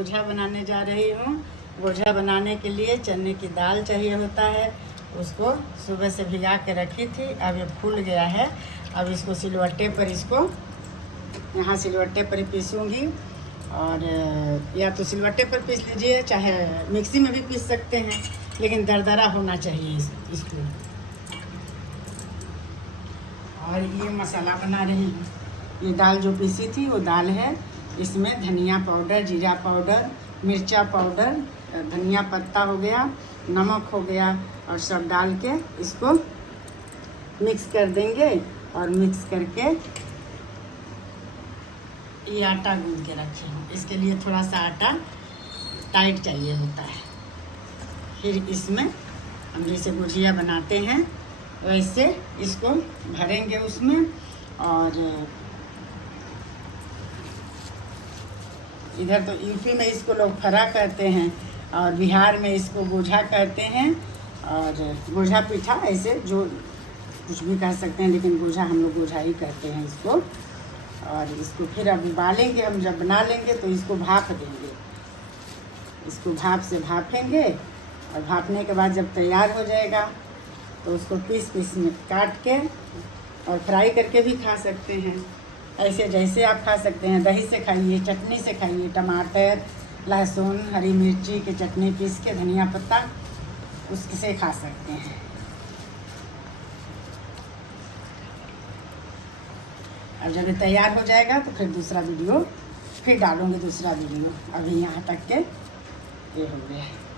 गोझा बनाने जा रही हूँ। गोझा बनाने के लिए चने की दाल चाहिए होता है। उसको सुबह से भिगा के रखी थी, अब ये फूल गया है। अब इसको सिलवट्टे पर यहाँ सिलवट्टे पर पीसूँगी। और या तो सिलवट्टे पर पीस लीजिए, चाहे मिक्सी में भी पीस सकते हैं, लेकिन दरदरा होना चाहिए इसको। और ये मसाला बना रही हूँ। ये दाल जो पीसी थी वो दाल है। इसमें धनिया पाउडर, जीरा पाउडर, मिर्चा पाउडर, धनिया पत्ता हो गया, नमक हो गया, और सब डाल के इसको मिक्स कर देंगे। और मिक्स करके ये आटा गूंद के रखे हूँ। इसके लिए थोड़ा सा आटा टाइट चाहिए होता है। फिर इसमें हम जैसे गुजिया बनाते हैं वैसे इसको भरेंगे उसमें। और इधर तो यूपी में इसको लोग फरा कहते हैं, और बिहार में इसको गोझा कहते हैं, और गोझा पीठा, ऐसे जो कुछ भी कह सकते हैं, लेकिन गोझा हम लोग गोझा ही कहते हैं इसको। और इसको फिर अब उबालेंगे। हम जब बना लेंगे तो इसको भाप देंगे। इसको भाप से भापेंगे, और भापने के बाद जब तैयार हो जाएगा तो उसको पीस में काट के और फ्राई करके भी खा सकते हैं। ऐसे जैसे आप खा सकते हैं, दही से खाइए, चटनी से खाइए, टमाटर, लहसुन, हरी मिर्ची की चटनी पीस के, धनिया पत्ता, उससे खा सकते हैं। और जब ये तैयार हो जाएगा तो फिर दूसरा वीडियो फिर डालूँगी। दूसरा वीडियो अभी यहाँ तक के ये हो गया है।